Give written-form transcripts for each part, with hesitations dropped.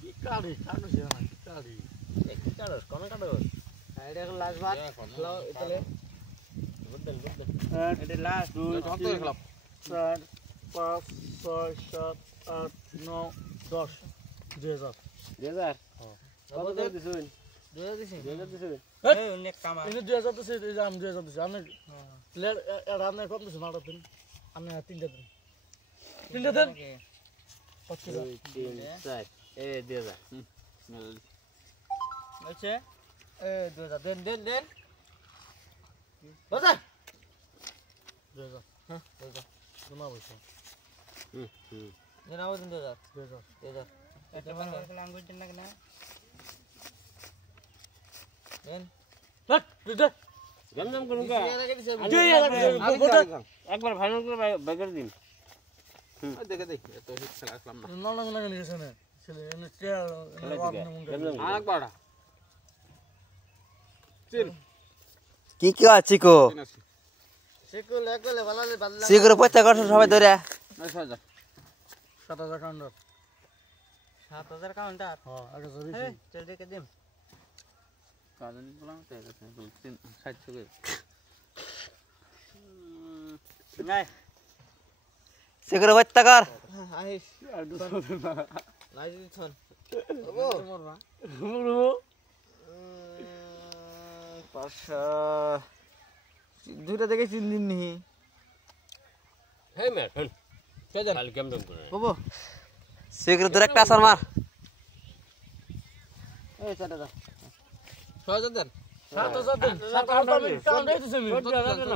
কি কাড়ি কাড়ো সে না কি কাড়ি কি কাড়স কোন কাড়স এটা এখন লাস্ট বার লাও এতলে বুঝলেন এটা লাস্ট 2 কত খেলাম 4 5 6 7 8 9 10 2000 2000 কত করে দিছেন 2000 দিছেন এই অনেক কামা ইনি 2000 দিছে এই যে আমি 2000 দিছি আমি প্লেয়ার এর আপনি কত দিছেন মারো দিন আমি তিনটা দিন তিনটা দেন 2 3 4 এই 2000 আচ্ছা এই 2000 দেন বাজা 2000 হ্যাঁ 2000 তোমার বসে দেন আবার 2000 2000 এটা মানে ল্যাঙ্গুয়েজ দেন না কেন দেন হট দে গমজম করুন কা একবার ফাইনাল করে বাইকার দিন দেখে দেখ এত হিট খেলা আসলাম না না না না গেছে না ছেলে এনে টিয়া আরেকবার কি কি আছে কো সেকো লেকলে ভালো ভালো সিগুর পয়সা কত সবাই ধরে 7000 কাউন্টার 7000 কাউন্টার হ্যাঁ আগে জরি চল দেখে দিম কাজন বললাম তো এটা 60 করে নাই সিগুর পয়সা কর আইস আর 200 না নাই দিছন ও মরবা মুরু পাশা দুইটা দেখে 3 দিন নি হে ম্যাট কে দেন কাল গেমডম করে বাবু সিগুর ধরে পেছার মার এই চাটা দাও 6000 দেন 7000 দেন 7000 কাউন্টার দিছে আমি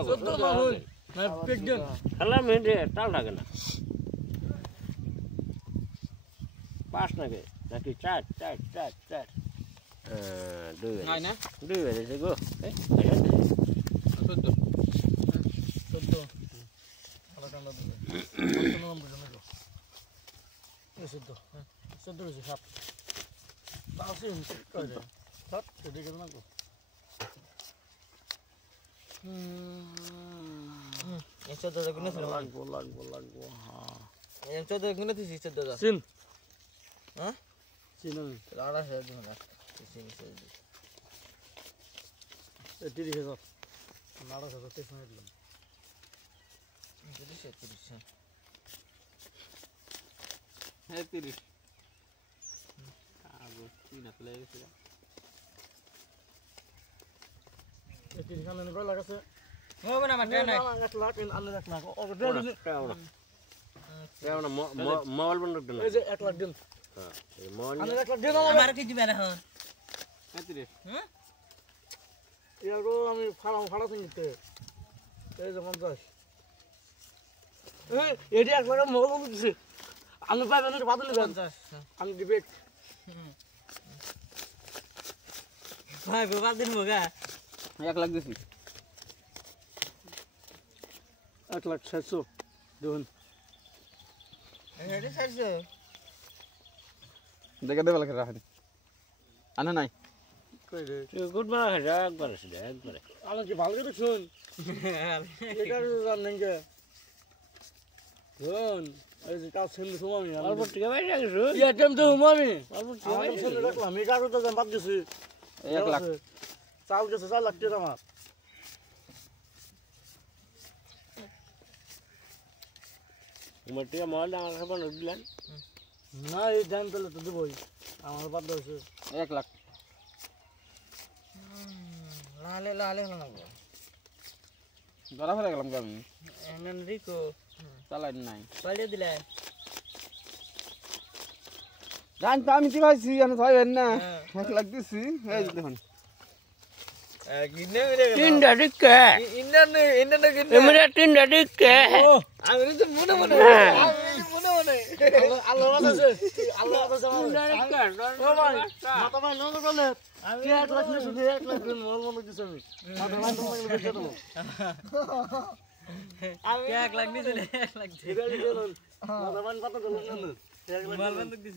14 মারুন না পিক দেন খেলা মেন্ডে টাল লাগে না 5 নাকি নাকি 4 দুই নাই না দুই হয়েছে গো এই 14 ভালো কাউন্টার দিছে 14 নম্বর জন্য গো এই 14 হইছে 7 তাসি কই রে 7 দেখে না গো এই 14000 গুণ ছিল লাগবো হ্যাঁ এই 14000 গুণ দিছি 14000 সিন হ্যাঁ সিন আমি 18000 দিন না সিন এই 30000 18000 তে শুনে দিলাম যদি 30 হ্যাঁ 30 আগো তিন আসলে গেছে এই 30 খান কই লাগাছে হবে না মাঠে নাই 1 লাখ ইন আনলে 1 লাখ ও কেমন মোবাইল বন্ধ দেন এই যে 1 লাখ দিন হ্যাঁ এই মোবাইল আনলে 1 লাখ দিন আমার কি দিবেন এখন 35 হ্যাঁ ইয়াগো আমি ফাড়া চিনতে এই যে 50 এই এডি 1 লাখ মোবাইল দিছে আমি পাইবেন না বাদল দিবেন 50 আমি দিবে ভাই বাবা দিন মোগা 1 লাখ দিছি 1 লাখ 700 দেখুন এডি 700 দেখে দেবে লাগে রাখেন আনা নাই কই রে গুড বারা হাজার একবার আসলে একবার আলো কি ভালো করে শুন এটা জানেন কে শুন এই যে কাজ শুন সুমামি অল্প টিকা ভাই রাখছো ইয়া টাইম তো সুমামি অল্প টিকা আমি ভাই শুন রাখলাম আমি কাজ তো জান বাদ গেছি 1 লাখ চাল গেছে 4 লাখ টাকা আমার তোমার টিকা মোবাইল আমার কাছে বন্ধ দিলেন না এই জান তাহলে তো দেবই আমার বাদ হইছে 1 লাখ লালে লালে না গো ধরা ফেলে গেলাম আমি এমন রিকো চালাই নাই পালিয়ে দিলে জান তো আমি কি ভাইছি আমি ধরবেন না 1 লাখ দিছি এই দেখুন গিনে মেরে গেল তিনটা টিকা ইন্ডিয়ান গিনে মেরে তিনটা টিকা আমি তো মনে মনে আল্লাহ আছে আল্লাহ আছে ও ভাই মাথা ভাই নন করলে আমি 1 লাখ নিছি 1 লাখ দিন মোবাইল মনে দিছি আমি মাথা ভাই তোমাকে দিতে দেব আমি 1 লাখ নিছি 1 লাখ ঠিক আছে চলুন মাথা ভাই পাতা দিলাম না 1 লাখ মোবাইল বন্ধ